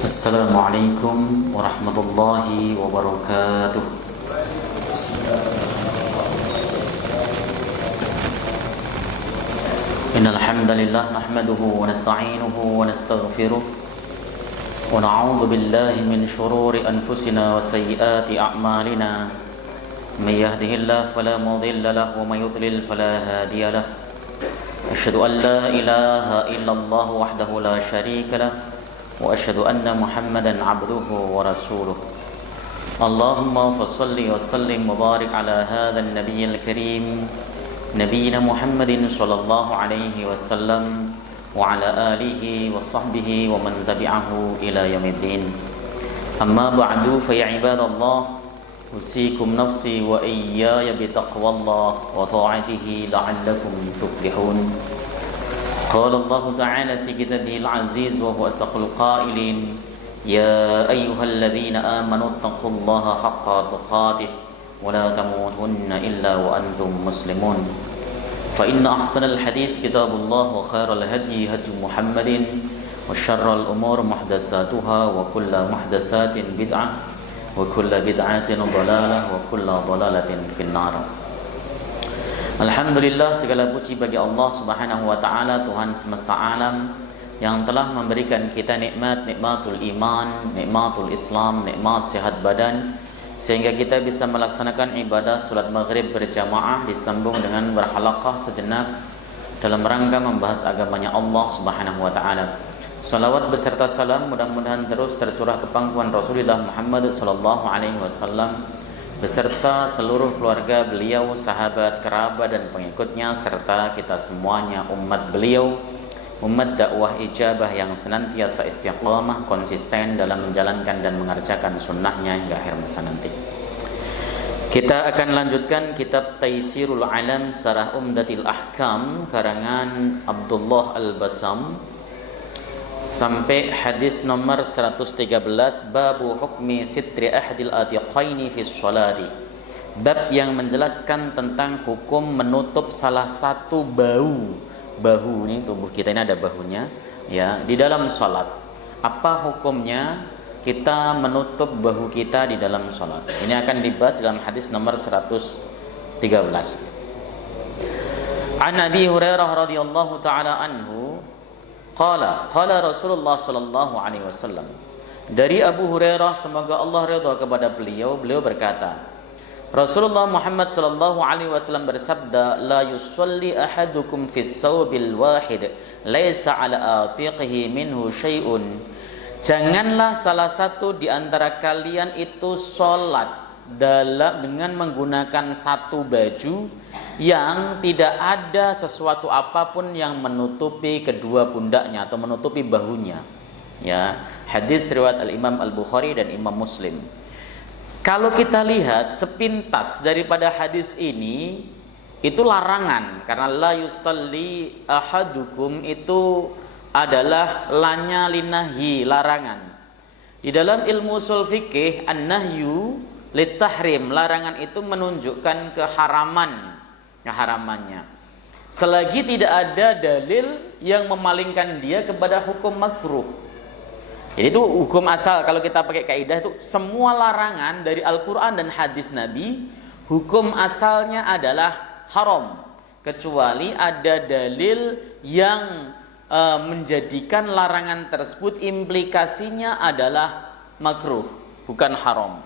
Assalamualaikum warahmatullahi wabarakatuh. Innal hamdalillah nahmaduhu wa nasta'inuhu wa nastaghfiruh wa na'udzu billahi min shururi anfusina wa sayyiati a'malina. May yahdihillahu fala mudilla lahu wa may yudlil fala hadiya lahu. Asyhadu an la ilaha illallah wahdahu la syarika lahu wa asyhadu anna Muhammadan abduhu wa rasuluh. Allahumma fassalli wa sallim wa barik ala hadzal nabiyil karim nabiyina Muhammadin sallallahu alaihi wasallam wa ala alihi wa sahbihi wa man tabi'ahu ila yaumiddin. Amma ba'du fa ya ibadallah, usikum nafsi wa iyaya bi taqwallah wa ta'atihi la'allakum tuflihun. قال الله تعالى في كتابه العزيز وهو أصدق القائلين يا أيها الذين آمنوا اتقوا الله حق تقاته ولا تموتن إلا وأنتم مسلمون فإن أحسن الحديث كتاب الله وخير الهدي هدي محمد وشر الأمور محدثاتها وكل محدثات بدعة وكل بدعة ضلالة وكل ضلالة في النار. Alhamdulillah, segala puji bagi Allah Subhanahu wa taala, Tuhan semesta alam yang telah memberikan kita nikmatul iman, nikmatul Islam, nikmat sehat badan sehingga kita bisa melaksanakan ibadah salat maghrib berjamaah disambung dengan berhalaqah sejenak dalam rangka membahas agamanya Allah Subhanahu wa taala. Salawat beserta salam mudah-mudahan terus tercurah ke pangkuan Rasulullah Muhammad sallallahu alaihi wasallam beserta seluruh keluarga beliau, sahabat, kerabat dan pengikutnya serta kita semuanya umat beliau, umat dakwah ijabah yang senantiasa istiqamah konsisten dalam menjalankan dan mengerjakan sunnahnya hingga akhir masa nanti. Kita akan lanjutkan kitab Taisirul Alam Syarah Umdatil Ahkam karangan Abdullah Al-Basam sampai hadis nomor 113, babu hukmi sitri ahdil atiqaini fi sholati, bab yang menjelaskan tentang hukum menutup salah satu bahu ini, tubuh kita ini ada bahunya ya, di dalam sholat. Apa hukumnya kita menutup bahu kita di dalam sholat? Ini akan dibahas dalam hadis nomor 113. An Abi Hurairah radhiyallahu taala anhu qala Rasulullah sallallahu alaihi wasallam, dari Abu Hurairah semoga Allah ridha kepada beliau berkata, Rasulullah Muhammad sallallahu alaihi wasallam bersabda, la yusalli ahadukum fis sawbil wahid laisa ala atiqihi minhu syai'un, janganlah salah satu di antara kalian itu salat dengan menggunakan satu baju yang tidak ada sesuatu apapun yang menutupi kedua pundaknya atau menutupi bahunya. Ya, hadis riwayat Al-Imam Al-Bukhari dan Imam Muslim. Kalau kita lihat sepintas daripada hadis ini, itu larangan, karena la yusalli ahadukum itu adalah lanya linahi, larangan. Di dalam ilmu ushul fikih, an-nahyu litahrim, larangan itu menunjukkan keharamannya selagi tidak ada dalil yang memalingkan dia kepada hukum makruh. Jadi itu hukum asal. Kalau kita pakai kaidah itu semua larangan dari Al-Quran dan hadis Nabi, hukum asalnya adalah haram, kecuali ada dalil yang menjadikan larangan tersebut implikasinya adalah makruh, bukan haram.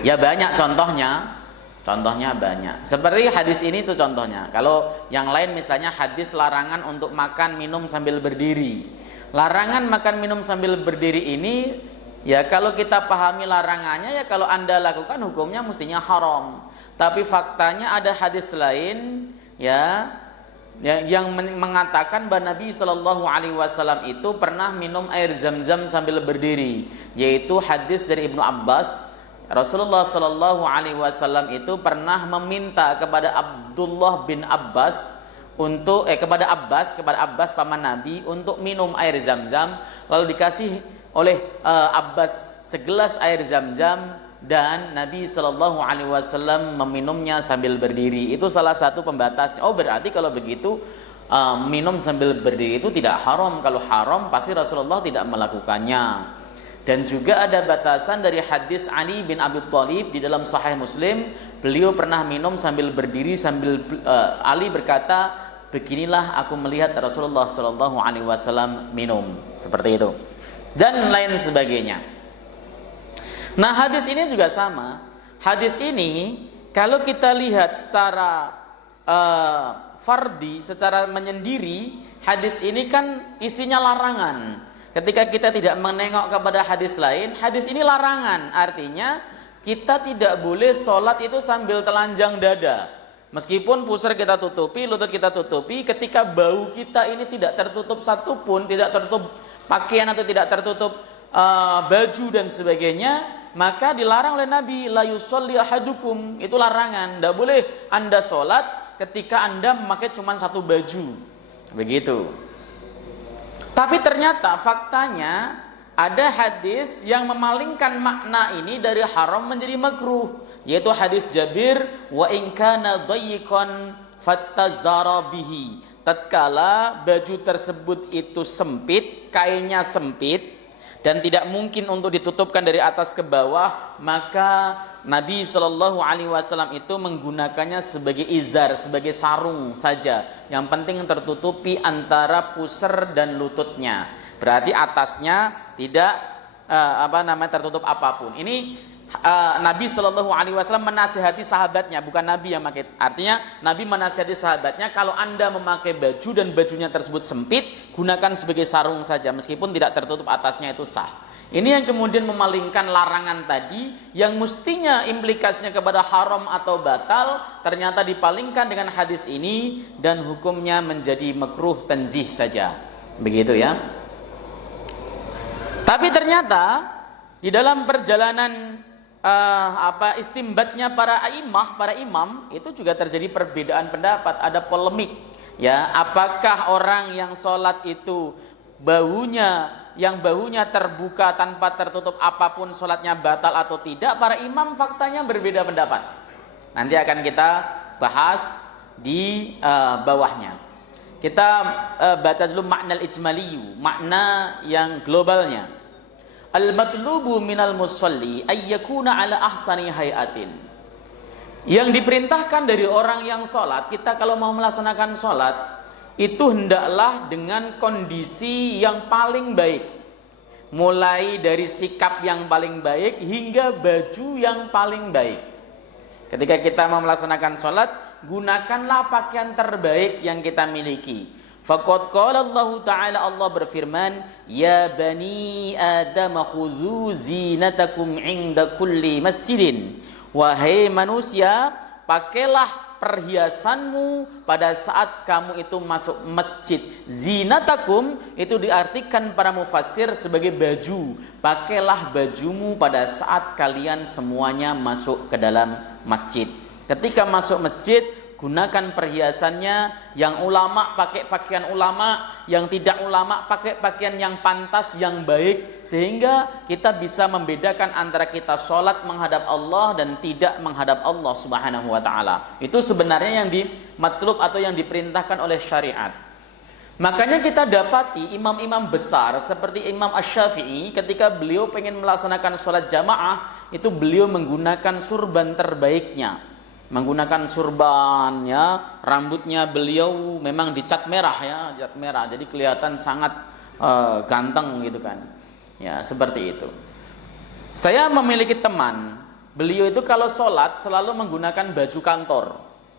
Ya banyak contohnya banyak. Seperti hadis ini tuh contohnya. Kalau yang lain misalnya hadis larangan untuk makan minum sambil berdiri. Larangan makan minum sambil berdiri ini ya kalau kita pahami larangannya, ya kalau Anda lakukan hukumnya mestinya haram. Tapi faktanya ada hadis lain ya yang mengatakan bahwa Nabi Shallallahu alaihi wasallam itu pernah minum air Zam-Zam sambil berdiri, yaitu hadis dari Ibnu Abbas. Rasulullah Shallallahu alaihi wasallam itu pernah meminta kepada Abdullah bin Abbas untuk kepada Abbas paman Nabi untuk minum air Zam-Zam, lalu dikasih oleh Abbas segelas air Zam-Zam dan Nabi Shallallahu alaihi wasallam meminumnya sambil berdiri. Itu salah satu pembatasnya. Oh, berarti kalau begitu minum sambil berdiri itu tidak haram. Kalau haram pasti Rasulullah tidak melakukannya. Dan juga ada batasan dari hadis Ali bin Abi Thalib di dalam Sahih Muslim, beliau pernah minum sambil berdiri sambil Ali berkata, beginilah aku melihat Rasulullah Shallallahu Alaihi Wasallam minum seperti itu dan lain sebagainya. Nah, hadis ini juga sama. Hadis ini kalau kita lihat secara fardi, secara menyendiri, hadis ini kan isinya larangan. Ketika kita tidak menengok kepada hadis lain, hadis ini larangan. Artinya kita tidak boleh sholat itu sambil telanjang dada. Meskipun pusar kita tutupi, lutut kita tutupi, ketika bau kita ini tidak tertutup satupun, tidak tertutup pakaian atau tidak tertutup baju dan sebagainya, maka dilarang oleh Nabi, la yusolli ahadukum, itu larangan. Tidak boleh Anda sholat ketika Anda memakai cuma satu baju, begitu. Tapi ternyata faktanya ada hadis yang memalingkan makna ini dari haram menjadi makruh, yaitu hadis Jabir, wa in kana dayyiqan fattazara bihi. Tatkala baju tersebut itu sempit, kainnya sempit dan tidak mungkin untuk ditutupkan dari atas ke bawah, maka Nabi Shallallahu Alaihi Wasallam itu menggunakannya sebagai izar, sebagai sarung saja. Yang penting tertutupi antara pusar dan lututnya. Berarti atasnya tidak tertutup apapun. Ini Nabi Shallallahu Alaihi Wasallam menasihati sahabatnya, bukan Nabi yang memakai. Artinya Nabi menasihati sahabatnya, kalau Anda memakai baju dan bajunya tersebut sempit, gunakan sebagai sarung saja, meskipun tidak tertutup atasnya, itu sah. Ini yang kemudian memalingkan larangan tadi yang mestinya implikasinya kepada haram atau batal, ternyata dipalingkan dengan hadis ini dan hukumnya menjadi makruh tanzih saja. Begitu ya. Tapi ternyata di dalam perjalanan istimbatnya para imam itu juga terjadi perbedaan pendapat, ada polemik ya, apakah orang yang sholat itu baunya terbuka tanpa tertutup apapun sholatnya batal atau tidak. Para imam faktanya berbeda pendapat. Nanti akan kita bahas di bawahnya. Kita baca dulu makna al-ijmaliyu, makna yang globalnya. Al-matlubu minal musalli ayyakuna ala ahsani hayatin. Yang diperintahkan dari orang yang sholat, kita kalau mau melaksanakan sholat itu hendaklah dengan kondisi yang paling baik, mulai dari sikap yang paling baik hingga baju yang paling baik. Ketika kita mau melaksanakan sholat, gunakanlah pakaian terbaik yang kita miliki. Faqad qala Allah Ta'ala, Allah berfirman, ya bani Adam khudhu zinatakum inda kulli masjidin. Wahai manusia, pakailah perhiasanmu pada saat kamu itu masuk masjid. Zinatakum itu diartikan para mufassir sebagai baju. Pakailah bajumu pada saat kalian semuanya masuk ke dalam masjid. Ketika masuk masjid, gunakan perhiasannya. Yang ulama pakai pakaian ulama, yang tidak ulama pakai pakaian yang pantas, yang baik, sehingga kita bisa membedakan antara kita sholat menghadap Allah dan tidak menghadap Allah Subhanahu wa ta'ala. Itu sebenarnya yang dimatlub atau yang diperintahkan oleh syariat. Makanya kita dapati imam-imam besar seperti Imam Asy-Syafi'i, ketika beliau pengen melaksanakan sholat jamaah, itu beliau menggunakan surban terbaiknya. Menggunakan surban ya, rambutnya beliau memang dicat merah ya, cat merah, jadi kelihatan sangat ganteng gitu kan ya, seperti itu. Saya memiliki teman, beliau itu kalau sholat selalu menggunakan baju kantor.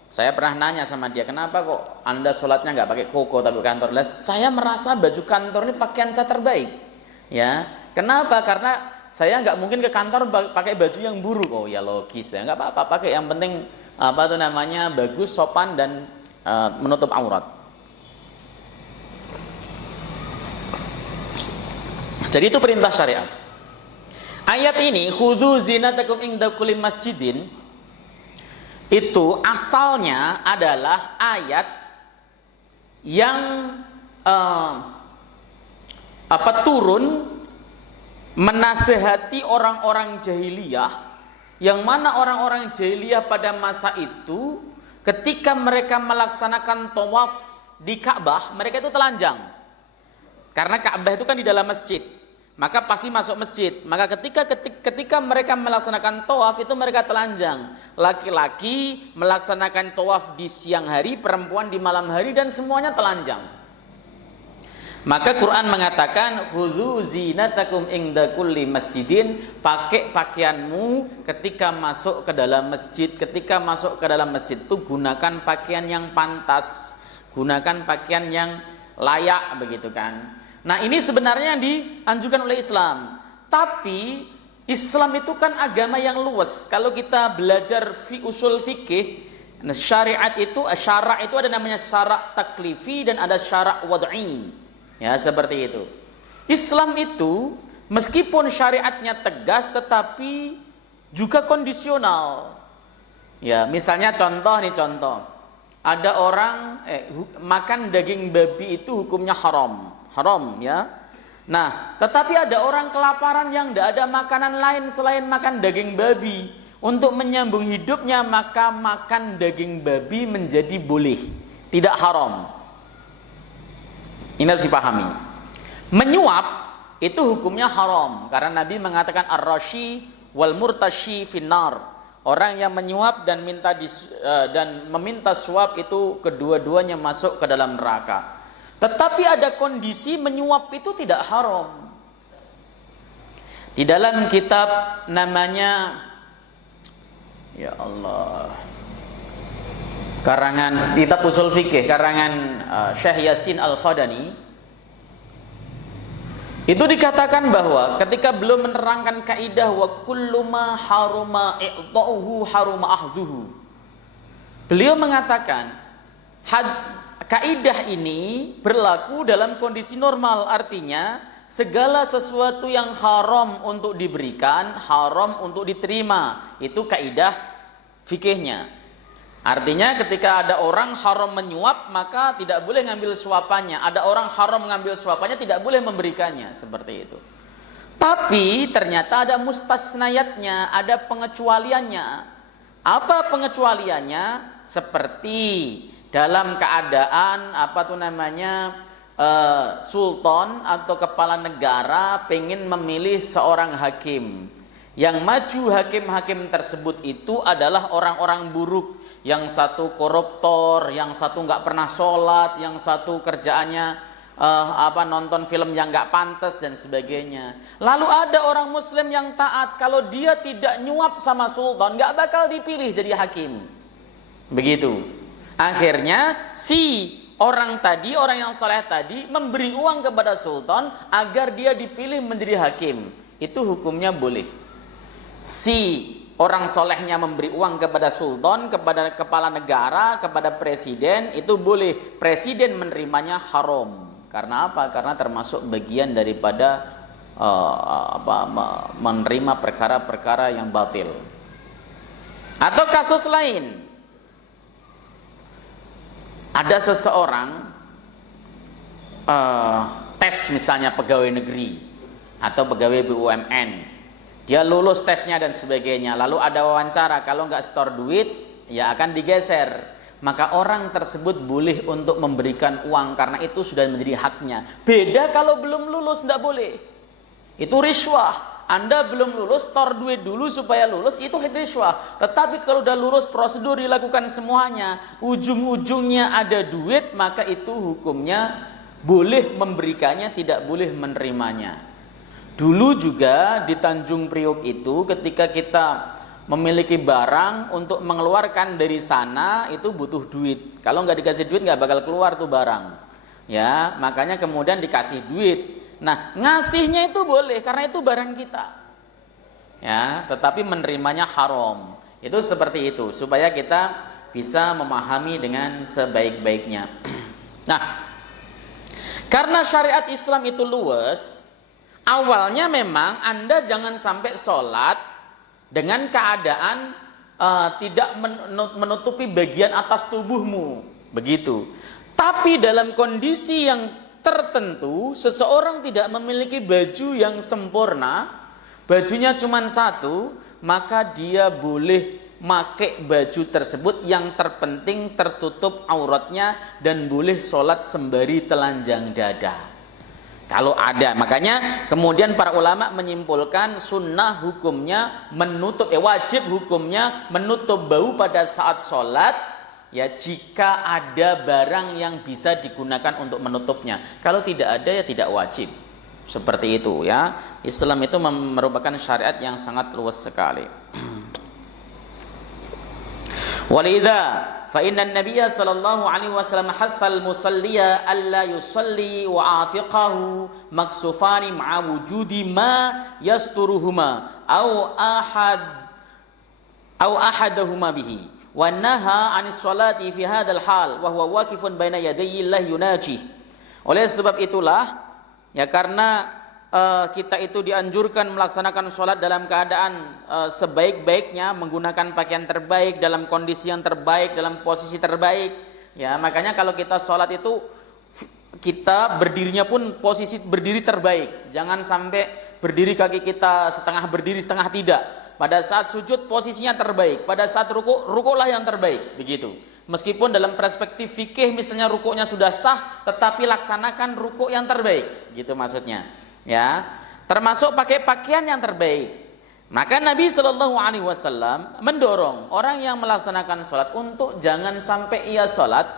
Saya pernah nanya sama dia, kenapa kok Anda sholatnya nggak pakai koko tapi kantor? Saya merasa baju kantor ini pakaian saya terbaik ya. Kenapa? Karena saya nggak mungkin ke kantor pakai baju yang buruk. Oh ya logis ya, nggak apa-apa, pakai yang penting bagus, sopan dan menutup aurat. Jadi itu perintah syariat. Ayat ini khudzu zinatakum inda kulli masjidin, itu asalnya adalah ayat yang turun menasehati orang-orang jahiliyah, yang mana orang-orang jahiliyah pada masa itu ketika mereka melaksanakan tawaf di Ka'bah, mereka itu telanjang. Karena Ka'bah itu kan di dalam masjid, maka pasti masuk masjid. Maka ketika mereka melaksanakan tawaf itu mereka telanjang. Laki-laki melaksanakan tawaf di siang hari, perempuan di malam hari, dan semuanya telanjang. Maka Quran mengatakan khudzu zinatakum inda kulli masjidin, pakai pakaianmu ketika masuk ke dalam masjid. Ketika masuk ke dalam masjid itu gunakan pakaian yang pantas, gunakan pakaian yang layak, begitu kan. Nah, ini sebenarnya yang dianjurkan oleh Islam. Tapi Islam itu kan agama yang luas. Kalau kita belajar usul fikih, syariat itu, syara' itu ada namanya syara' taklifi dan ada syara' wad'i. Ya, seperti itu. Islam itu meskipun syariatnya tegas tetapi juga kondisional. Ya, misalnya contoh. Ada orang makan daging babi itu hukumnya haram. Haram, ya. Nah, tetapi ada orang kelaparan yang tidak ada makanan lain selain makan daging babi. Untuk menyambung hidupnya maka makan daging babi menjadi boleh, tidak haram. Ini harus dipahami. Menyuap itu hukumnya haram karena Nabi mengatakan ar-rashi wal murtashi finnar. Orang yang menyuap dan meminta suap itu kedua-duanya masuk ke dalam neraka. Tetapi ada kondisi menyuap itu tidak haram. Di dalam kitab namanya, ya Allah, karangan kitab usul fikih karangan Syekh Yasin Al-Fadani, itu dikatakan bahwa ketika belum menerangkan kaidah wa kullu ma haruma i'ta'uhu haruma ahdhuhu, beliau mengatakan kaidah ini berlaku dalam kondisi normal, artinya segala sesuatu yang haram untuk diberikan, haram untuk diterima. Itu kaidah fikihnya. Artinya ketika ada orang haram menyuap maka tidak boleh ngambil suapannya. Ada orang haram mengambil suapannya tidak boleh memberikannya, seperti itu. Tapi ternyata ada mustasnayatnya, ada pengecualiannya. Apa pengecualiannya? Seperti dalam keadaan sultan atau kepala negara pengen memilih seorang hakim. Yang maju hakim-hakim tersebut itu adalah orang-orang buruk. Yang satu koruptor, yang satu nggak pernah sholat, yang satu kerjaannya nonton film yang nggak pantas dan sebagainya. Lalu ada orang muslim yang taat, kalau dia tidak nyuap sama sultan nggak bakal dipilih jadi hakim. Begitu. Akhirnya si orang yang saleh tadi memberi uang kepada sultan agar dia dipilih menjadi hakim. Itu hukumnya boleh. Si orang solehnya memberi uang kepada sultan, kepada kepala negara, kepada presiden, itu boleh. Presiden menerimanya haram. Karena apa? Karena termasuk bagian daripada menerima perkara-perkara yang batil. Atau kasus lain, ada seseorang tes misalnya pegawai negeri atau pegawai BUMN. Dia lulus tesnya dan sebagainya. Lalu ada wawancara, kalau nggak setor duit, ya akan digeser. Maka orang tersebut boleh untuk memberikan uang karena itu sudah menjadi haknya. Beda kalau belum lulus, nggak boleh. Itu riswah. Anda belum lulus, setor duit dulu supaya lulus, itu riswah. Tetapi kalau udah lulus, prosedur dilakukan semuanya, ujung-ujungnya ada duit, maka itu hukumnya boleh memberikannya, tidak boleh menerimanya. Dulu juga di Tanjung Priok itu ketika kita memiliki barang, untuk mengeluarkan dari sana itu butuh duit. Kalau nggak dikasih duit nggak bakal keluar tuh barang. Ya, makanya kemudian dikasih duit. Nah, ngasihnya itu boleh karena itu barang kita. Ya, tetapi menerimanya haram. Itu seperti itu supaya kita bisa memahami dengan sebaik-baiknya. Nah, karena syariat Islam itu luas, awalnya memang Anda jangan sampai sholat dengan keadaan tidak menutupi bagian atas tubuhmu, begitu. Tapi dalam kondisi yang tertentu, seseorang tidak memiliki baju yang sempurna, bajunya cuma satu, maka dia boleh make baju tersebut yang terpenting tertutup auratnya dan boleh sholat sembari telanjang dada. Kalau ada, makanya kemudian para ulama menyimpulkan sunnah hukumnya menutup, wajib hukumnya menutup bau pada saat sholat, ya jika ada barang yang bisa digunakan untuk menutupnya. Kalau tidak ada ya tidak wajib. Seperti itu ya. Islam itu merupakan syariat yang sangat luas sekali. Walidha fa inna an-nabiyya sallallahu alaihi wasallam hathal musalliya alla yusalli wa atiqahu maksufani ma'a wujudi ma yasturuhuma au ahadahuma bihi wa naha 'anis salati fi hadzal hal wa huwa waqifun baina yadayi Allah yunaji. Oleh sebab itulah ya, karena kita itu dianjurkan melaksanakan sholat dalam keadaan sebaik-baiknya, menggunakan pakaian terbaik, dalam kondisi yang terbaik, dalam posisi terbaik. Ya, makanya kalau kita sholat itu kita berdirinya pun posisi berdiri terbaik. Jangan sampai berdiri kaki kita setengah berdiri setengah tidak. Pada saat sujud posisinya terbaik, pada saat rukuklah yang terbaik, begitu. Meskipun dalam perspektif fikih misalnya rukuknya sudah sah, tetapi laksanakan rukuk yang terbaik, gitu maksudnya. Ya, termasuk pakai pakaian yang terbaik. Maka Nabi Shallallahu Alaihi Wasallam mendorong orang yang melaksanakan sholat untuk jangan sampai ia sholat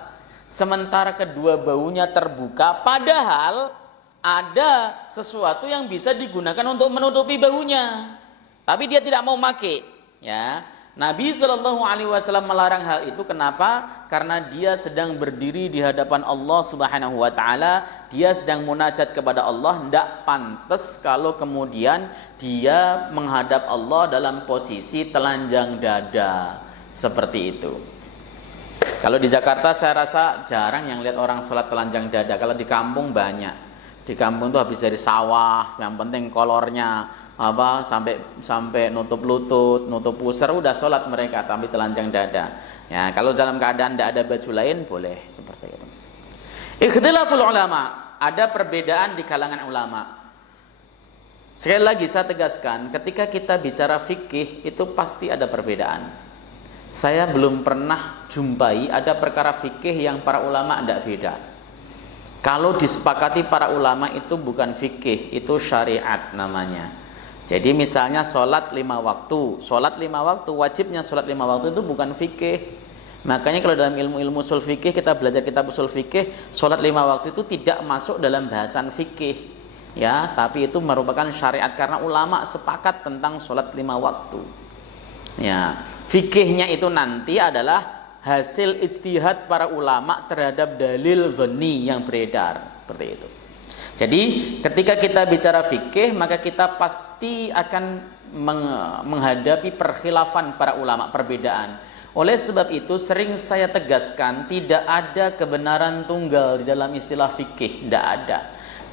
sementara kedua baunya terbuka, padahal ada sesuatu yang bisa digunakan untuk menutupi baunya, tapi dia tidak mau pakai. Ya, Nabi Shallallahu Alaihi Wasallam melarang hal itu. Kenapa? Karena dia sedang berdiri di hadapan Allah Subhanahu Wa Taala, dia sedang munajat kepada Allah. Tidak pantas kalau kemudian dia menghadap Allah dalam posisi telanjang dada seperti itu. Kalau di Jakarta saya rasa jarang yang lihat orang sholat telanjang dada. Kalau di kampung banyak. Di kampung tuh habis dari sawah, yang penting kolornya sampai nutup lutut, nutup pusar, udah sholat mereka tapi telanjang dada. Ya, kalau dalam keadaan tidak ada baju lain boleh seperti itu. Ikhtilaful ulama, ada perbedaan di kalangan ulama. Sekali lagi saya tegaskan, ketika kita bicara fikih itu pasti ada perbedaan. Saya belum pernah jumpai ada perkara fikih yang para ulama tidak beda. Kalau disepakati para ulama itu bukan fikih, itu syariat namanya. Jadi misalnya sholat 5 waktu, wajibnya sholat 5 waktu itu bukan fikih. Makanya kalau dalam ilmu-ilmu usul fikih, kita belajar kitab usul fikih, sholat 5 waktu itu tidak masuk dalam bahasan fikih, ya, tapi itu merupakan syariat karena ulama sepakat tentang sholat 5 waktu. Ya, fikihnya itu nanti adalah hasil ijtihad para ulama terhadap dalil dhanni yang beredar, seperti itu. Jadi ketika kita bicara fikih, maka kita pasti akan menghadapi perkhilafan para ulama, perbedaan. Oleh sebab itu sering saya tegaskan, tidak ada kebenaran tunggal di dalam istilah fikih, tidak ada.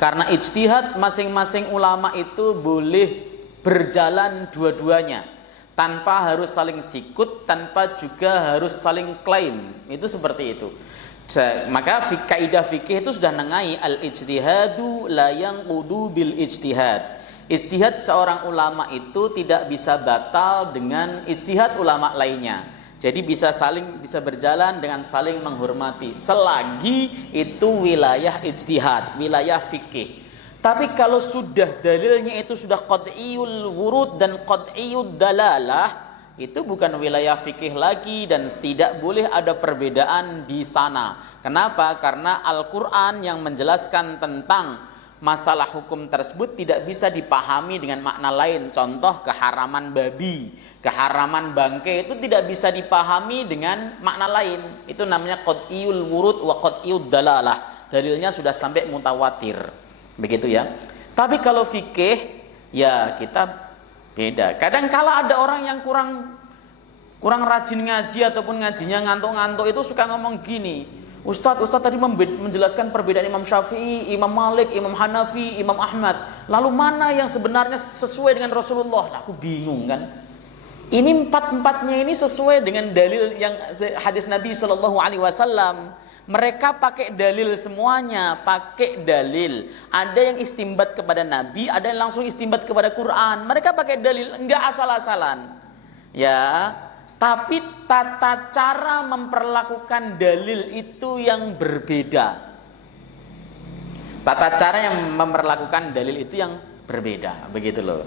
Karena ijtihad masing-masing ulama itu boleh berjalan dua-duanya, tanpa harus saling sikut, tanpa juga harus saling klaim. Itu seperti itu. Maka kaidah fikih itu sudah nengai al-ijtihadu la yanqudu bil ijtihad. Ijtihad seorang ulama itu tidak bisa batal dengan ijtihad ulama lainnya. Jadi bisa berjalan dengan saling menghormati selagi itu wilayah ijtihad, wilayah fikih. Tapi kalau sudah dalilnya itu sudah qad'iyul wurud dan qad'iyud dalalah, itu bukan wilayah fikih lagi dan tidak boleh ada perbedaan di sana. Kenapa? Karena Al-Quran yang menjelaskan tentang masalah hukum tersebut tidak bisa dipahami dengan makna lain. Contoh keharaman babi, keharaman bangkai itu tidak bisa dipahami dengan makna lain. Itu namanya qad'iyul wurud wa qad'iyud dalalah. Dalilnya sudah sampai mutawatir. Begitu ya. Tapi kalau fikih ya kita beda. Kadang kala ada orang yang kurang rajin ngaji ataupun ngajinya ngantuk-ngantuk itu suka ngomong gini, Ustadz tadi menjelaskan perbedaan Imam Syafi'i, Imam Malik, Imam Hanafi, Imam Ahmad. Lalu mana yang sebenarnya sesuai dengan Rasulullah? Nah, aku bingung kan. Ini empat-empatnya ini sesuai dengan dalil yang hadis Nabi Shallallahu Alaihi Wasallam. Mereka pakai dalil semuanya, pakai dalil. Ada yang istimbat kepada Nabi, ada yang langsung istimbat kepada Quran. Mereka pakai dalil, enggak asal-asalan. Ya, tapi tata cara memperlakukan dalil itu yang berbeda. Tata cara yang memperlakukan dalil itu yang berbeda, begitu loh.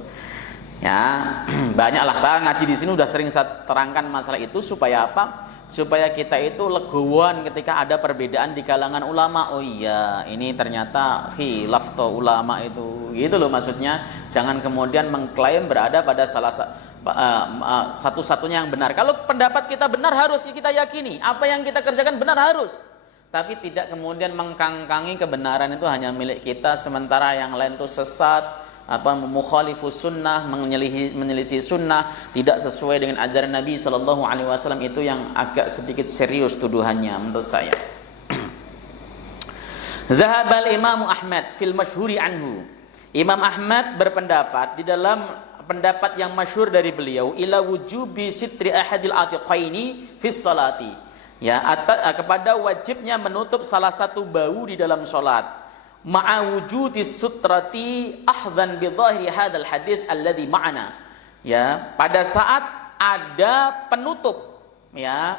Ya, banyaklah saya ngaji di sini udah sering saya terangkan masalah itu supaya apa? Supaya kita itu legowan ketika ada perbedaan di kalangan ulama. Oh iya, ini ternyata khilaf to ulama itu. Gitu loh maksudnya. Jangan kemudian mengklaim berada pada satu-satunya yang benar. Kalau pendapat kita benar harus kita yakini. Apa yang kita kerjakan benar harus. Tapi tidak kemudian mengkangkangi kebenaran itu hanya milik kita, sementara yang lain itu sesat, mukhalifus sunnah, menyelisih sunnah, tidak sesuai dengan ajaran Nabi sallallahu alaihi wasallam, itu yang agak sedikit serius tuduhannya menurut saya. Zahabal Imam Ahmad fil masyhuri anhu. Imam Ahmad berpendapat di dalam pendapat yang masyhur dari beliau, ila wujubi sitri ahadil atiqaini fis salati. Ya, kepada wajibnya menutup salah satu bau di dalam salat. Ma'a wujudi sutrati ahdan bi dhahiri hadzal hadis alladhi ma'ana. Ya, pada saat ada penutup, ya.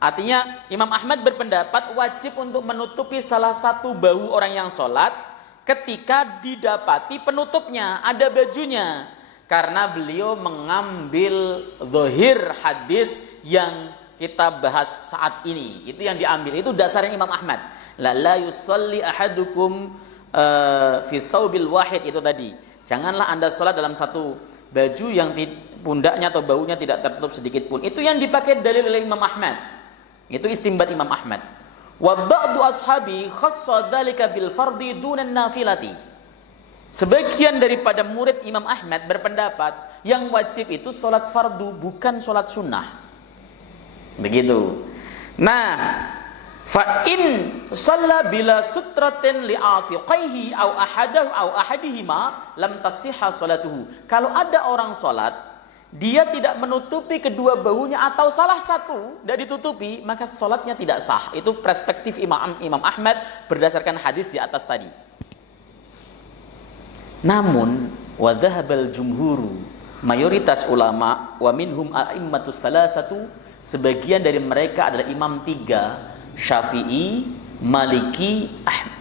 Artinya Imam Ahmad berpendapat wajib untuk menutupi salah satu bau orang yang sholat ketika didapati penutupnya, ada bajunya. Karena beliau mengambil zahir hadis yang kita bahas saat ini. Itu yang diambil, itu dasarnya Imam Ahmad. La yusalli ahadukum fi thawbil wahid, itu tadi. Janganlah Anda sholat dalam satu baju yang pundaknya atau baunya tidak tertutup sedikit pun. Itu yang dipakai dalil oleh Imam Ahmad. Itu istinbat Imam Ahmad. Wa ba'du ashabi khassa dzalika bil fardhi dunan nafilati. Sebagian daripada murid Imam Ahmad berpendapat yang wajib itu sholat fardu, bukan sholat sunnah. Begitu. Nah, fa in shalla bila sutratin li atiqaihi au ahadahu au ahadihima lam tasihha salatuhu. Kalau ada orang salat dia tidak menutupi kedua bahunya atau salah satu tidak ditutupi, maka salatnya tidak sah. Itu perspektif Imam Ahmad berdasarkan hadis di atas tadi. Namun wa dhahabal jumhuru, mayoritas ulama, wa minhum a'immatus salasatu, sebagian dari mereka adalah imam tiga, Syafi'i, Maliki,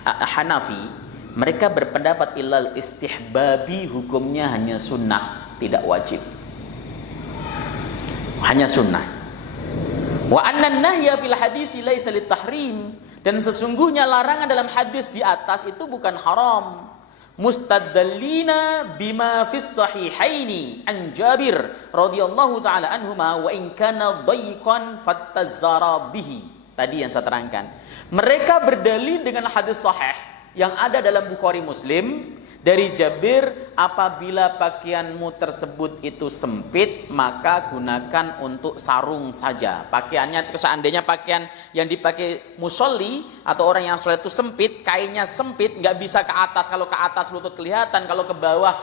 Hanafi. Mereka berpendapat ilal istihbabi, hukumnya hanya sunnah, tidak wajib, hanya sunnah. Wa annan nahya fil hadisi laisa litahrim, dan sesungguhnya larangan dalam hadis di atas itu bukan haram. Mustadallina bima fis sahihaini an Jabir radhiyallahu taala anhuma wa in kana dhayqan fattazara bihi. Tadi yang saya terangkan. Mereka berdalil dengan hadis sahih yang ada dalam Bukhari Muslim dari Jabir, apabila pakaianmu tersebut itu sempit, maka gunakan untuk sarung saja. Pakaiannya, seandainya pakaian yang dipakai musolli atau orang yang sholat itu sempit, kainnya sempit, nggak bisa ke atas. Kalau ke atas lutut kelihatan, kalau ke bawah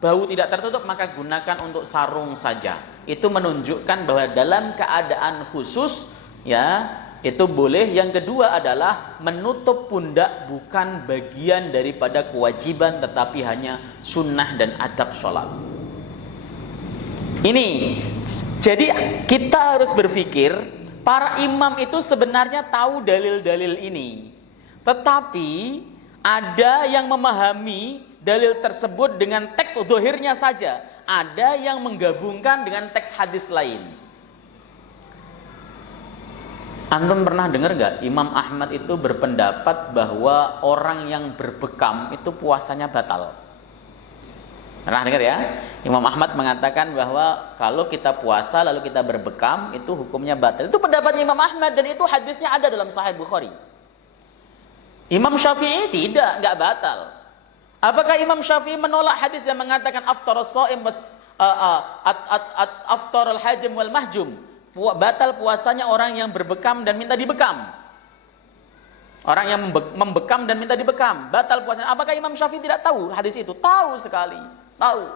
bau tidak tertutup, maka gunakan untuk sarung saja. Itu menunjukkan bahwa dalam keadaan khusus, ya, itu boleh. Yang kedua adalah menutup pundak bukan bagian daripada kewajiban, tetapi hanya sunnah dan adab sholat. Ini jadi kita harus berpikir, para imam itu sebenarnya tahu dalil-dalil ini, tetapi ada yang memahami dalil tersebut dengan teks zahirnya saja, ada yang menggabungkan dengan teks hadis lain. Antum pernah dengar gak Imam Ahmad itu berpendapat bahwa orang yang berbekam itu puasanya batal? Pernah dengar ya? Imam Ahmad mengatakan bahwa kalau kita puasa lalu kita berbekam itu hukumnya batal. Itu pendapatnya Imam Ahmad dan itu hadisnya ada dalam Sahih Bukhari. Imam Syafi'i tidak, nggak batal. Apakah Imam Syafi'i menolak hadis yang mengatakan aftarus shaim was aftarul hajim wal mahjum? Batal puasanya orang yang berbekam dan minta dibekam. Orang yang membekam dan minta dibekam, batal puasanya. Apakah Imam Syafi'i tidak tahu hadis itu? Tahu sekali, tahu.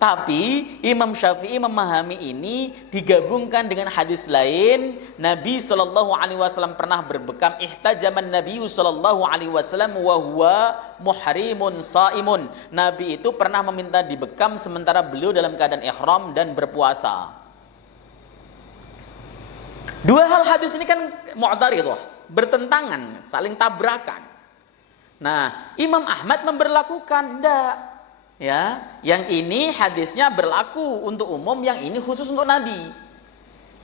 Tapi Imam Syafi'i memahami ini digabungkan dengan hadis lain. Nabi SAW pernah berbekam. Ihtajaman Nabi SAW wa huwa muhrimun saimun. Nabi itu pernah meminta dibekam sementara beliau dalam keadaan ihram dan berpuasa. Dua hal hadis ini kan mu'taridhah, bertentangan, saling tabrakan. Nah, Imam Ahmad memberlakukan enggak. Ya, yang ini hadisnya berlaku untuk umum, yang ini khusus untuk Nabi.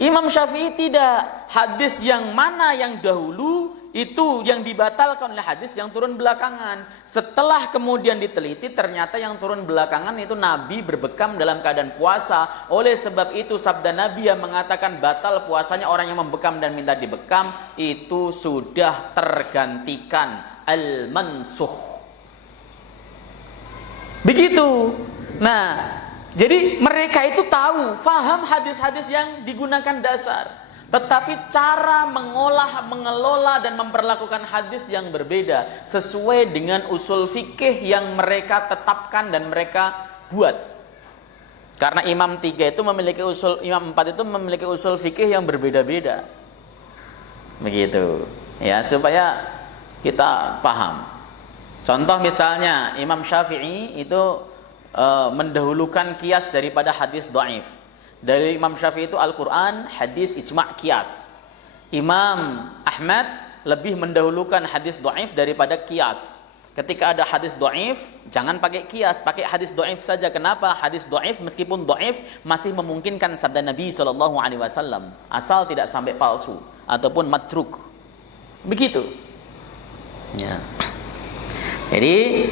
Imam Syafi'i tidak. Hadis yang mana yang dahulu itu yang dibatalkan oleh hadis yang turun belakangan. Setelah kemudian diteliti, ternyata yang turun belakangan itu Nabi berbekam dalam keadaan puasa. Oleh sebab itu sabda Nabi yang mengatakan batal puasanya orang yang membekam dan minta dibekam, itu sudah tergantikan, al-mansuh. Begitu. Nah, jadi mereka itu tahu, faham hadis-hadis yang digunakan dasar. Tetapi cara mengolah, mengelola dan memperlakukan hadis yang berbeda sesuai dengan usul fikih yang mereka tetapkan dan mereka buat. Karena imam 3 itu memiliki usul, imam 4 itu memiliki usul fikih yang berbeda-beda. Begitu. Ya, supaya kita paham. Contoh misalnya Imam Syafi'i itu mendahulukan kias daripada hadis dhaif. Dari Imam Syafi'i itu Al-Quran, hadis, ijma', kias. Imam Ahmad lebih mendahulukan hadis dhaif daripada kias. Ketika ada hadis dhaif, jangan pakai kias, pakai hadis dhaif saja. Kenapa? Hadis dhaif meskipun dhaif masih memungkinkan sabda Nabi SAW, asal tidak sampai palsu ataupun matruk. Begitu. Ya. Jadi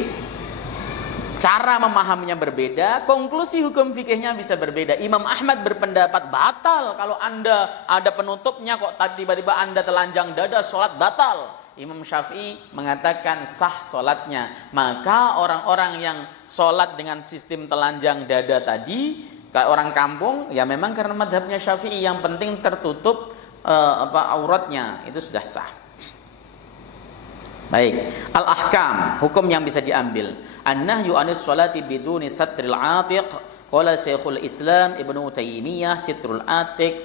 cara memahaminya berbeda, konklusi hukum fikihnya bisa berbeda. Imam Ahmad berpendapat batal kalau Anda ada penutupnya kok tiba-tiba Anda telanjang dada, sholat batal. Imam Syafi'i mengatakan sah sholatnya. Maka orang-orang yang sholat dengan sistem telanjang dada tadi, kayak orang kampung, ya memang karena madhabnya Syafi'i yang penting tertutup auratnya, itu sudah sah. Baik, al-ahkam, hukum yang bisa diambil. An-nahyu anis sholati biduni satril atiq. Qala Syekhul Islam Ibnu Taimiyah, sitrul atiq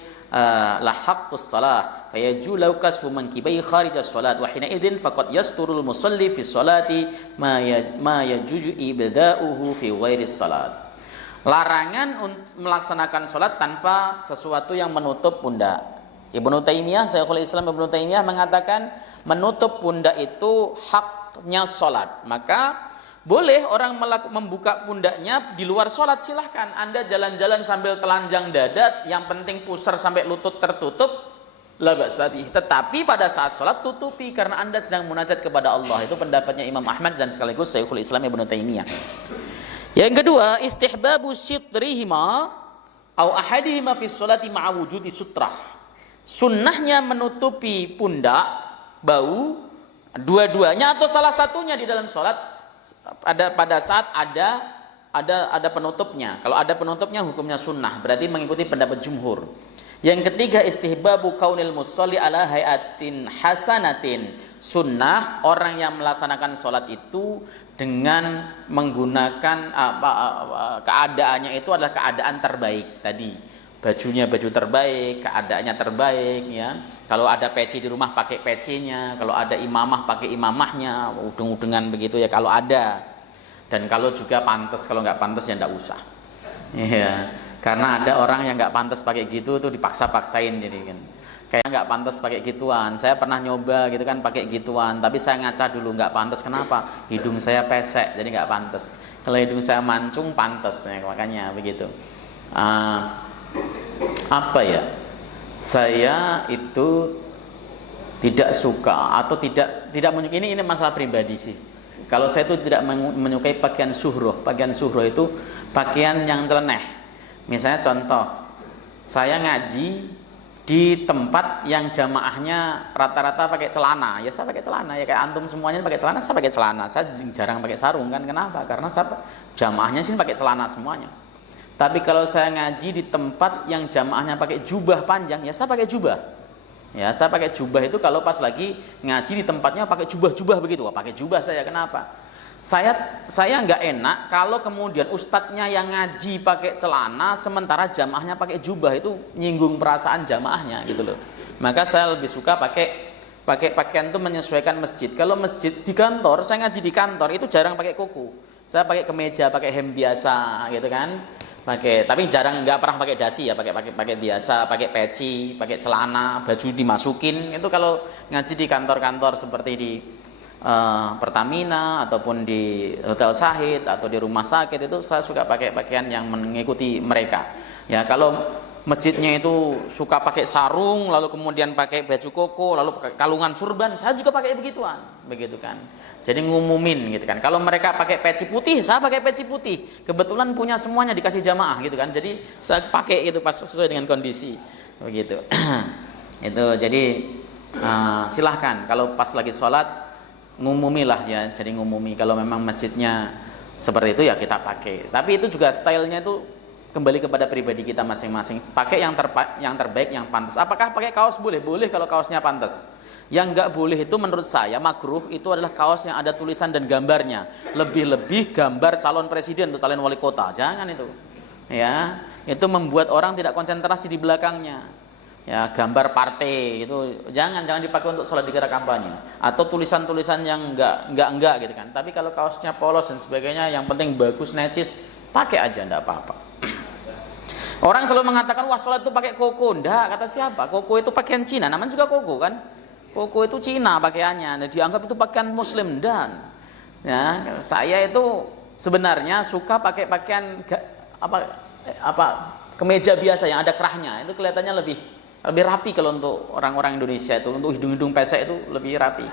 la haqqus salah fayajulu kasfu mankibai kharijas salat wa hina idzin faqad yasturul musalli fi sholati ma yajuju ibda'uhu fi ghairis salat. Larangan melaksanakan salat tanpa sesuatu yang menutup pundak. Ibnu Taimiyah, Syekhul Islam Ibnu Taimiyah mengatakan menutup pundak itu haknya sholat. Maka boleh orang membuka pundaknya di luar sholat, silahkan. Anda jalan-jalan sambil telanjang dada, yang penting pusar sampai lutut tertutup, la ba'sa bih. Tetapi pada saat sholat tutupi, karena Anda sedang munajat kepada Allah. Itu pendapatnya Imam Ahmad dan sekaligus Syekhul Islam Ibnu Taimiyah. Yang kedua, istihbabu sitrihima au ahadihima fi sholati ma'a wujudi sutrah. Sunnahnya menutupi pundak, bau, dua-duanya atau salah satunya di dalam sholat pada saat ada penutupnya. Kalau ada penutupnya hukumnya sunnah, berarti mengikuti pendapat jumhur. Yang ketiga, istihbabu kaunil musolli ala hayatin hasanatin. Sunnah orang yang melaksanakan sholat itu dengan menggunakan keadaannya itu adalah keadaan terbaik tadi. Bajunya baju terbaik, keadaannya terbaik, ya. Kalau ada peci di rumah pakai pecinya, kalau ada imamah pakai imamahnya, udeng-udengan begitu ya kalau ada. Dan kalau juga pantas, kalau nggak pantas ya nggak usah. Ya, karena ada orang yang nggak pantas pakai gitu tuh dipaksa-paksain jadi kan. Kayak nggak pantas pakai gituan. Saya pernah nyoba gitu kan pakai gituan, tapi saya ngaca dulu nggak pantas. Kenapa? Hidung saya pesek jadi nggak pantas. Kalau hidung saya mancung pantas, ya, makanya begitu. Apa ya, saya itu tidak suka atau tidak menyukai, ini masalah pribadi sih. Kalau saya itu tidak menyukai pakaian suhroh. Pakaian suhroh itu pakaian yang celeneh. Misalnya contoh, saya ngaji di tempat yang jamaahnya rata-rata pakai celana, ya saya pakai celana, ya kayak antum semuanya pakai celana, saya pakai celana. Saya jarang pakai sarung kan, kenapa? Karena jamaahnya sih pakai celana semuanya. Tapi kalau saya ngaji di tempat yang jamaahnya pakai jubah panjang, ya saya pakai jubah. Ya saya pakai jubah itu kalau pas lagi ngaji di tempatnya pakai jubah-jubah begitu. Wah, pakai jubah saya, kenapa? Saya nggak enak kalau kemudian ustadznya yang ngaji pakai celana sementara jamaahnya pakai jubah, itu nyinggung perasaan jamaahnya gitu loh. Maka saya lebih suka pakai pakaian itu menyesuaikan masjid. Kalau masjid di kantor, saya ngaji di kantor itu jarang pakai kuku. Saya pakai kemeja, pakai hem biasa gitu kan. tapi jarang, nggak pernah pakai dasi ya, pakai biasa, pakai peci, pakai celana, baju dimasukin. Itu kalau ngaji di kantor-kantor seperti di Pertamina ataupun di Hotel Sahid atau di rumah sakit, itu saya suka pakai pakaian yang mengikuti mereka. Ya, kalau masjidnya itu suka pakai sarung, lalu kemudian pakai baju koko, lalu pakai kalungan surban, saya juga pakai begituan, begitu kan. Jadi ngumumin gitu kan. Kalau mereka pakai peci putih, saya pakai peci putih. Kebetulan punya semuanya, dikasih jamaah gitu kan. Jadi saya pakai itu pas sesuai dengan kondisi, begitu. Itu jadi silahkan kalau pas lagi sholat ngumumilah ya. Jadi ngumumi kalau memang masjidnya seperti itu ya kita pakai. Tapi itu juga stylenya itu kembali kepada pribadi kita masing-masing. Pakai yang terbaik, yang pantas. Apakah pakai kaos boleh? Boleh kalau kaosnya pantas. Yang enggak boleh itu menurut saya makruh itu adalah kaos yang ada tulisan dan gambarnya. Lebih-lebih gambar calon presiden atau calon wali kota. Jangan itu. Ya, itu membuat orang tidak konsentrasi di belakangnya. Ya, gambar partai itu jangan dipakai untuk sholat di gerak kampanye. Atau tulisan-tulisan yang enggak gitu kan. Tapi kalau kaosnya polos dan sebagainya, yang penting bagus, necis, pakai aja, enggak apa-apa. Orang selalu mengatakan, wah sholat itu pakai koko. Enggak, kata siapa? Koko itu pakaian Cina, namanya juga koko kan. Koko itu Cina pakaiannya, dan dianggap itu pakaian Muslim. Dan ya, saya itu sebenarnya suka pakai pakaian kemeja biasa yang ada kerahnya. Itu kelihatannya lebih rapi kalau untuk orang-orang Indonesia itu, untuk hidung-hidung pesek itu lebih rapi.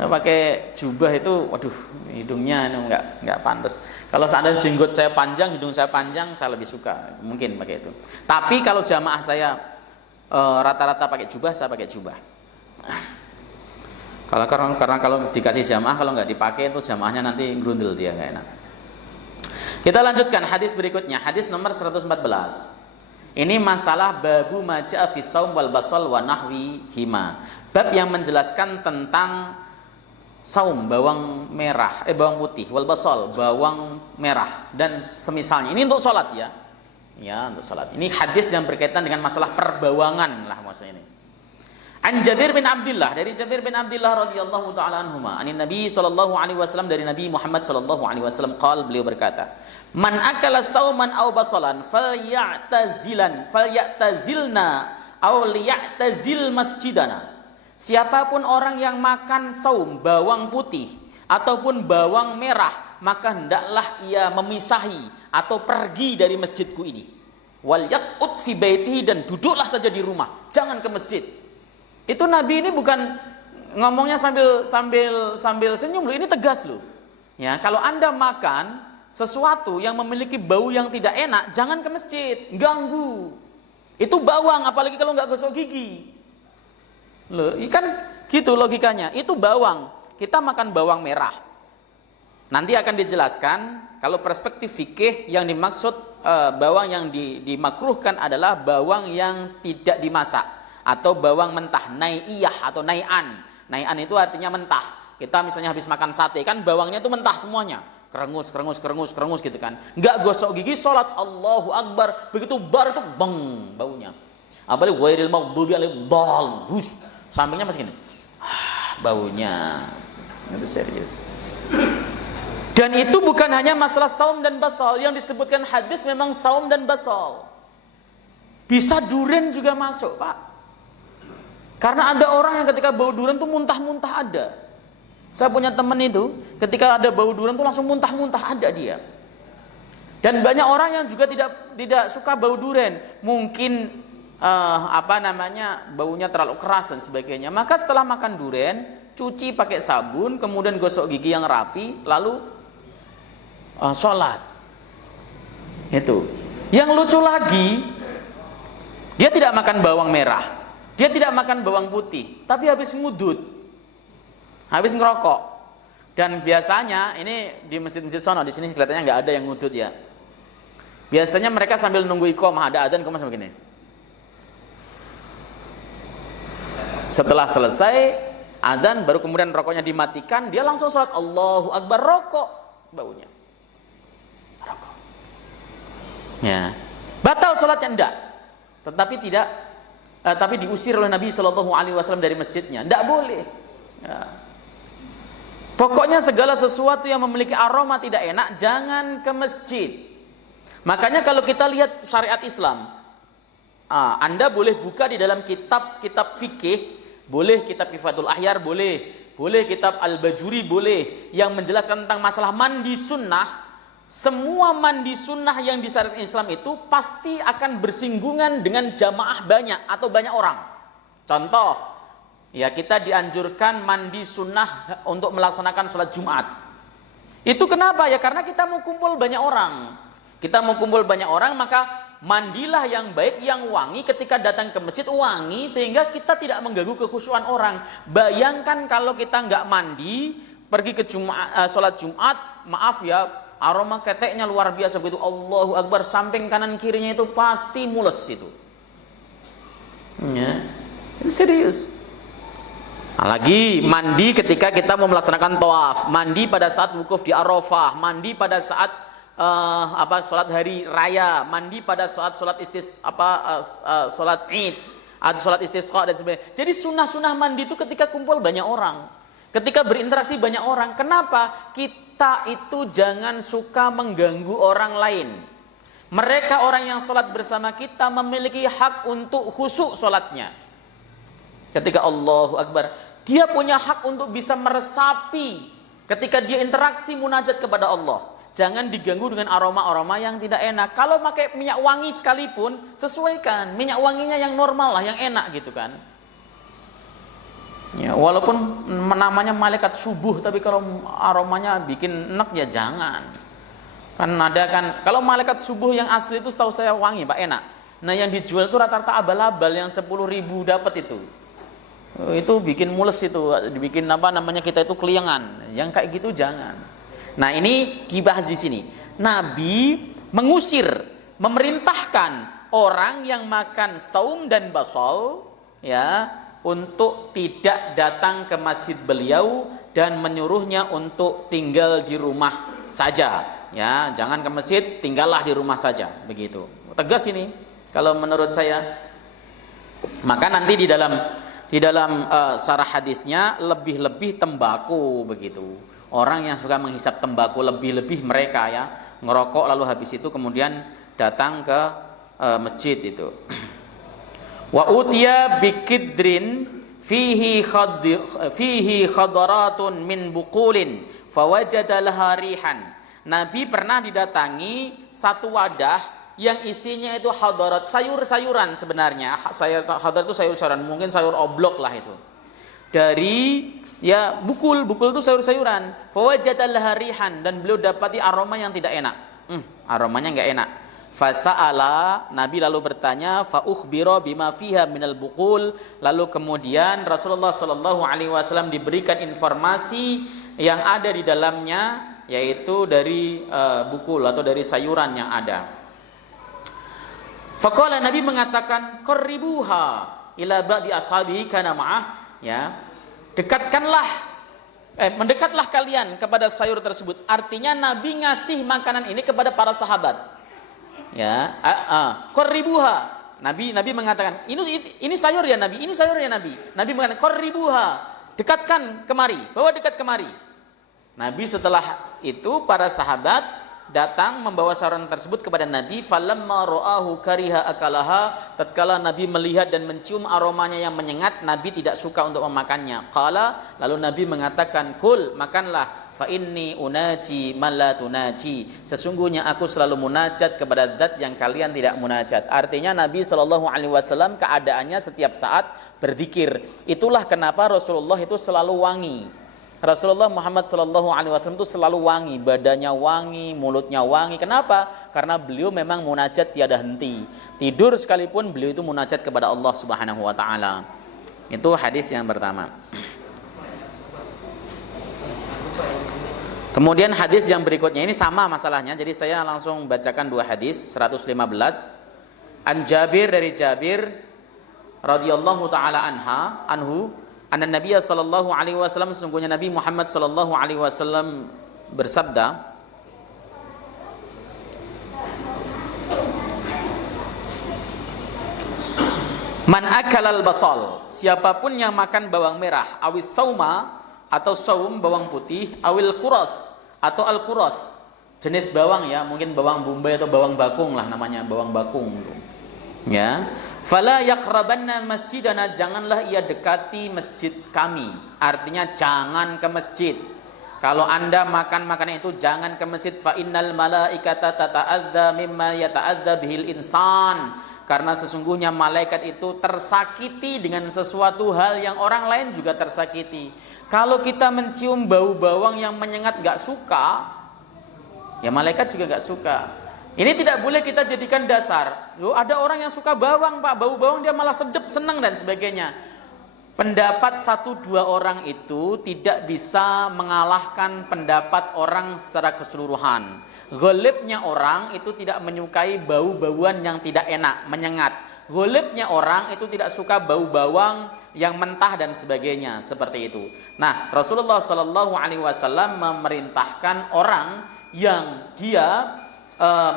Pakai jubah itu, waduh, hidungnya itu nggak pantas. Kalau seandainya jenggot saya panjang, hidung saya panjang, saya lebih suka mungkin pakai itu. Tapi kalau jamaah saya rata-rata pakai jubah, saya pakai jubah. Karena kalau dikasih jamaah, kalau nggak dipakai itu jamaahnya nanti grundel, dia nggak enak. Kita lanjutkan hadis berikutnya, hadis nomor 114. Ini masalah babu maja'a fi saum wal basal wa nahwi hima. Bab yang menjelaskan tentang saum, bawang merah, bawang putih, wal basal, bawang merah dan semisalnya. Ini untuk sholat ya. Ya, untuk sholat. Ini hadis yang berkaitan dengan masalah perbawangan lah maksudnya ini. An Jabir bin Abdullah, dari Jabir bin Abdullah radhiyallahu taala anhuma, anin Nabi sallallahu alaihi wasallam, dari Nabi Muhammad sallallahu alaihi wasallam qala, beliau berkata, man akala sauman aw basalan falyatazilna aw liyatazil masjidana. Siapapun orang yang makan saum, bawang putih ataupun bawang merah, maka hendaklah ia memisahi atau pergi dari masjidku ini. Wal yaqut fi baitihi, dan duduklah saja di rumah, jangan ke masjid. Itu Nabi ini bukan ngomongnya sambil senyum loh, ini tegas loh. Ya, kalau Anda makan sesuatu yang memiliki bau yang tidak enak, jangan ke masjid, ganggu. Itu bawang, apalagi kalau nggak gosok gigi. Loh, ikan gitu logikanya. Itu bawang. Kita makan bawang merah. Nanti akan dijelaskan kalau perspektif fikih yang dimaksud bawang yang dimakruhkan adalah bawang yang tidak dimasak atau bawang mentah, naiyah atau nayan. Nayan itu artinya mentah. Kita misalnya habis makan sate kan bawangnya itu mentah semuanya. Kerengus gitu kan. Enggak gosok gigi, sholat Allahu Akbar, begitu bar itu bang baunya. Apalagi ghairil maghdubi alaihim dhalin. Sampingnya masih gini. Baunya. Itu serius. Dan itu bukan hanya masalah saum dan basal, yang disebutkan hadis memang saum dan basal. Bisa duren juga masuk, Pak. Karena ada orang yang ketika bau durian tuh muntah-muntah ada. Saya punya teman itu, ketika ada bau durian tuh langsung muntah-muntah ada dia. Dan banyak orang yang juga tidak suka bau durian. Mungkin baunya terlalu keras dan sebagainya. Maka setelah makan durian, cuci pakai sabun, kemudian gosok gigi yang rapi, lalu sholat. Itu. Yang lucu lagi, dia tidak makan bawang merah. Dia tidak makan bawang putih, tapi habis ngudut, habis ngerokok. Dan biasanya ini di masjid-masjid sono, di sini kelihatannya nggak ada yang ngudut ya. Biasanya mereka sambil nunggu iqamah, ada adzan iqamah sama gini. Setelah selesai adzan, baru kemudian rokoknya dimatikan, dia langsung sholat Allahu Akbar, rokok baunya. Rokok. Ya. Batal sholatnya enggak. Tapi diusir oleh Nabi Shallallahu Alaihi Wasallam dari masjidnya. Tidak boleh. Ya. Pokoknya segala sesuatu yang memiliki aroma tidak enak, jangan ke masjid. Makanya kalau kita lihat syariat Islam, Anda boleh buka di dalam kitab-kitab fikih, boleh kitab Kifatul Ahyar, boleh kitab Al-Bajuri, boleh, yang menjelaskan tentang masalah mandi sunnah. Semua mandi sunnah yang di syariat Islam itu pasti akan bersinggungan dengan jamaah banyak atau banyak orang. Contoh, ya kita dianjurkan mandi sunnah untuk melaksanakan sholat Jumat. Itu kenapa? Ya karena kita mau kumpul banyak orang. Kita mau kumpul banyak orang, maka mandilah yang baik, yang wangi. Ketika datang ke masjid wangi, sehingga kita tidak mengganggu kekhusyuan orang. Bayangkan kalau kita nggak mandi, pergi ke sholat Jumat, maaf ya, aroma keteknya luar biasa begitu. Allahu Akbar, samping kanan kirinya itu pasti mules itu. Ya, itu serius. Lagi mandi ketika kita mau melaksanakan tawaf, mandi pada saat wukuf di Arafah, mandi pada saat sholat hari raya, mandi pada saat sholat sholat Id atau sholat istisqa dan sebagainya. Jadi sunnah-sunnah mandi itu ketika kumpul banyak orang, ketika berinteraksi banyak orang. Kenapa? Kita itu jangan suka mengganggu orang lain. Mereka orang yang sholat bersama kita memiliki hak untuk khusyuk sholatnya. Ketika Allahu Akbar, dia punya hak untuk bisa meresapi ketika dia interaksi munajat kepada Allah. Jangan diganggu dengan aroma-aroma yang tidak enak. Kalau pakai minyak wangi sekalipun, sesuaikan minyak wanginya yang normal lah, yang enak gitu kan. Ya, walaupun namanya malaikat subuh, tapi kalau aromanya bikin enak ya jangan. Kan ada kan, kalau malaikat subuh yang asli itu setahu saya wangi Pak, enak. Nah yang dijual itu rata-rata abal-abal yang 10.000 dapat itu. Itu bikin mules itu, dibikin kita itu keliengan. Yang kayak gitu jangan. Nah ini dibahas di sini. Nabi mengusir, memerintahkan orang yang makan saum dan basol, ya, untuk tidak datang ke masjid beliau dan menyuruhnya untuk tinggal di rumah saja. Ya, jangan ke masjid, tinggallah di rumah saja. Begitu. Tegas ini. Kalau menurut saya, maka nanti di dalam syarah hadisnya lebih-lebih tembakau begitu. Orang yang suka menghisap tembakau, lebih-lebih mereka ya, ngerokok lalu habis itu kemudian datang ke masjid itu. Wa utiya bikidrin fihi khadaratun min buqulin fawajada laha rihan. Nabi pernah didatangi satu wadah yang isinya itu hadarat, sayur-sayuran sebenarnya. Hadarat itu sayur-sayuran, mungkin sayur oblok lah itu. Dari ya bukul itu sayur-sayuran. Fawajada laha rihan, dan beliau dapati aroma yang tidak enak. Aromanya enggak enak. Fasa'ala, Nabi lalu bertanya, fa ukhbira bima fiha minal buqul. Lalu kemudian Rasulullah sallallahu alaihi wasallam diberikan informasi yang ada di dalamnya, yaitu dari bukul atau dari sayuran yang ada. Faqala, Nabi mengatakan, qarribuha ila ba'di ashabihi kana ma'ah, ya. Mendekatlah kalian kepada sayur tersebut. Artinya Nabi ngasih makanan ini kepada para sahabat. Ya, qarribuha. Nabi mengatakan, ini sayur ya Nabi, ini sayur ya Nabi. Nabi mengatakan, qarribuha, dekatkan kemari, bawa dekat kemari. Nabi setelah itu para sahabat datang membawa sayuran tersebut kepada Nabi. Falamma ra'ahu kariha akalaha, tatkala Nabi melihat dan mencium aromanya yang menyengat, Nabi tidak suka untuk memakannya. Qala, lalu Nabi mengatakan, kul, makanlah, fa inni unaji man la tunaji, sesungguhnya aku selalu munajat kepada zat yang kalian tidak munajat. Artinya Nabi SAW keadaannya setiap saat berzikir. Itulah kenapa Rasulullah itu selalu wangi. Rasulullah Muhammad SAW itu selalu wangi, badannya wangi, mulutnya wangi. Kenapa? Karena beliau memang munajat tiada henti. Tidur sekalipun beliau itu munajat kepada Allah Subhanahu wa taala. Itu hadis yang pertama. Kemudian hadis yang berikutnya ini sama masalahnya. Jadi saya langsung bacakan dua hadis. 115 An Jabir, dari Jabir radhiyallahu taala anhu, anna Nabi sallallahu alaihi wasallam, sesungguhnya Nabi Muhammad sallallahu alaihi wasallam bersabda, man akalal basal, siapapun yang makan bawang merah, awis sauma atau saum bawang putih, awil kuras atau al kuras, jenis bawang ya, mungkin bawang bombay atau bawang bakung lah namanya, bawang bakung itu. Ya. Fala yaqrabanna masjidana, janganlah ia dekati masjid kami. Artinya jangan ke masjid. Kalau Anda makan makanan itu jangan ke masjid. Fa innal malaikata tata'adza mimma yata'adza bihil insan. Karena sesungguhnya malaikat itu tersakiti dengan sesuatu hal yang orang lain juga tersakiti. Kalau kita mencium bau bawang yang menyengat gak suka, ya malaikat juga gak suka. Ini tidak boleh kita jadikan dasar. Loh, ada orang yang suka bawang Pak, bau bawang dia malah sedep, senang dan sebagainya. Pendapat 1-2 orang itu tidak bisa mengalahkan pendapat orang secara keseluruhan. Ghalibnya orang itu tidak menyukai bau-bauan yang tidak enak, menyengat. Ghalibnya orang itu tidak suka bau bawang yang mentah dan sebagainya, seperti itu. Nah, Rasulullah Shallallahu Alaihi Wasallam memerintahkan orang yang dia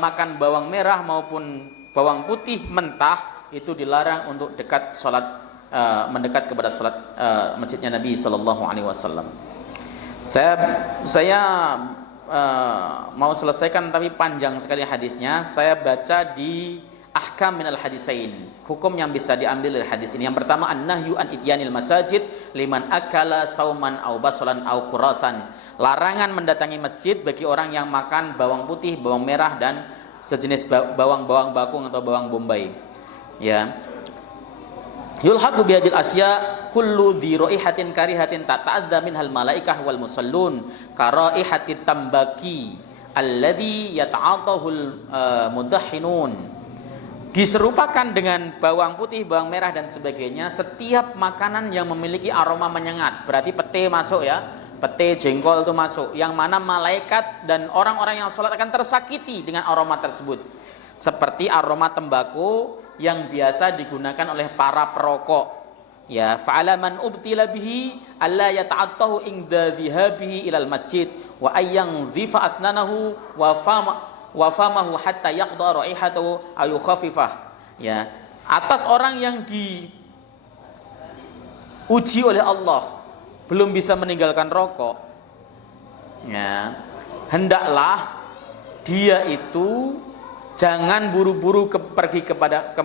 makan bawang merah maupun bawang putih mentah itu dilarang untuk dekat sholat, mendekat kepada sholat masjidnya Nabi Shallallahu Alaihi Wasallam. Saya mau selesaikan tapi panjang sekali hadisnya. Saya baca di ahkam minal hadisain, hukum yang bisa diambil dari hadis ini. Yang pertama, an-nahyu an ityanil masajid liman akala sauman au basolan au kurasan. Larangan mendatangi masjid bagi orang yang makan bawang putih, bawang merah dan sejenis bawang bakung atau bawang bombay. Ya. Yulhaqu bihadil asya kullu dhi raihatin karihatin tata'adza minhal malaikah wal musallun ka raihatit tambaki alladhi yata'atahul mudahhinun. Diserupakan dengan bawang putih, bawang merah dan sebagainya setiap makanan yang memiliki aroma menyengat. Berarti pete masuk ya, pete, jengkol itu masuk, yang mana malaikat dan orang-orang yang sholat akan tersakiti dengan aroma tersebut. Seperti aroma tembakau yang biasa digunakan oleh para perokok. Ya, fa'ala man ubtila bihi alla yata'attahu inda dhihabihi ilal masjid wa ayyang dhifa asnanahu wa famahu hatta yaqda raihatahu aw yukhaffifah. Ya, atas orang yang diuji oleh Allah belum bisa meninggalkan rokok, ya, hendaklah dia itu jangan buru-buru pergi ke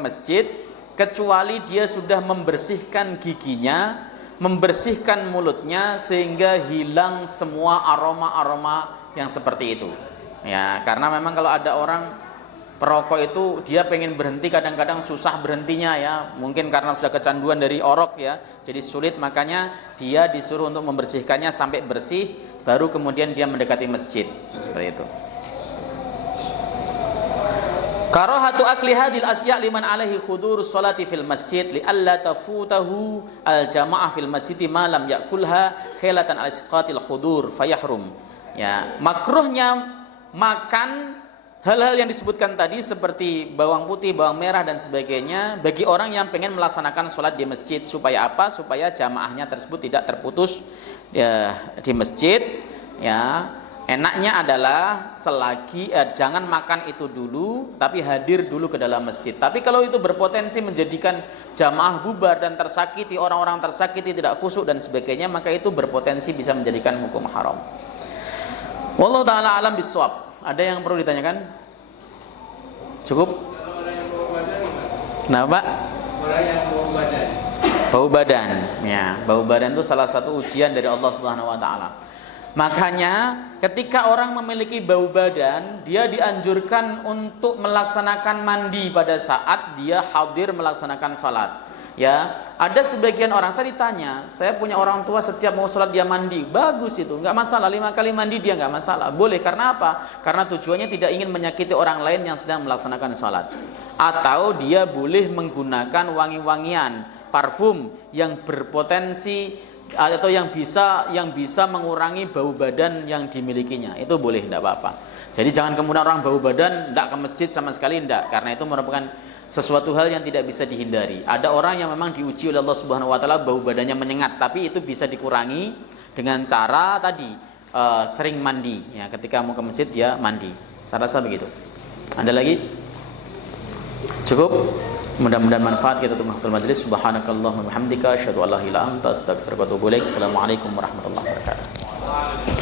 masjid kecuali dia sudah membersihkan giginya, membersihkan mulutnya sehingga hilang semua aroma-aroma yang seperti itu. Ya, karena memang kalau ada orang perokok itu dia pengen berhenti kadang-kadang susah berhentinya ya, mungkin karena sudah kecanduan dari orok ya, jadi sulit, makanya dia disuruh untuk membersihkannya sampai bersih baru kemudian dia mendekati masjid, seperti itu. Karahatu akli hadil asya' liman alaihi khudur sholati fil masjid li alla tafutahu al jamaah fil masjid ma lam yakulha khilatan al isqatil khudur fayahrum. Ya, makruhnya makan hal-hal yang disebutkan tadi seperti bawang putih, bawang merah dan sebagainya bagi orang yang pengen melaksanakan sholat di masjid. Supaya apa? Supaya jamaahnya tersebut tidak terputus ya, di masjid. Ya, enaknya adalah selagi jangan makan itu dulu, tapi hadir dulu ke dalam masjid. Tapi kalau itu berpotensi menjadikan jamaah bubar dan tersakiti, orang-orang tersakiti tidak khusyuk dan sebagainya, maka itu berpotensi bisa menjadikan hukum haram. Wallahu ta'ala alam bisawab. Ada yang perlu ditanyakan? Cukup? Kenapa Pak? Orang yang bau badan. Bau badan. Ya, bau badan itu salah satu ujian dari Allah Subhanahu wa taala. Makanya ketika orang memiliki bau badan, dia dianjurkan untuk melaksanakan mandi pada saat dia hadir melaksanakan salat. Ya, ada sebagian orang, saya ditanya, saya punya orang tua setiap mau sholat dia mandi, bagus itu, nggak masalah, 5 kali mandi dia nggak masalah, boleh. Karena apa? Karena tujuannya tidak ingin menyakiti orang lain yang sedang melaksanakan sholat. Atau dia boleh menggunakan wangi-wangian, parfum yang berpotensi atau yang bisa mengurangi bau badan yang dimilikinya, itu boleh, tidak apa-apa. Jadi jangan kemudian orang bau badan tidak ke masjid sama sekali, tidak, karena itu merupakan sesuatu hal yang tidak bisa dihindari. Ada orang yang memang diuji oleh Allah Subhanahu wa taala bau badannya menyengat, tapi itu bisa dikurangi dengan cara tadi sering mandi ya, ketika mau ke masjid dia mandi. Saya rasa begitu. Ada lagi? Cukup? Mudah-mudahan manfaat kita untuk mahfudul majlis. Subhanakallahumma wa bihamdika asyhadu an la ilaha illa anta astaghfiruka wa atubu ilaik. Assalamualaikum warahmatullahi wabarakatuh.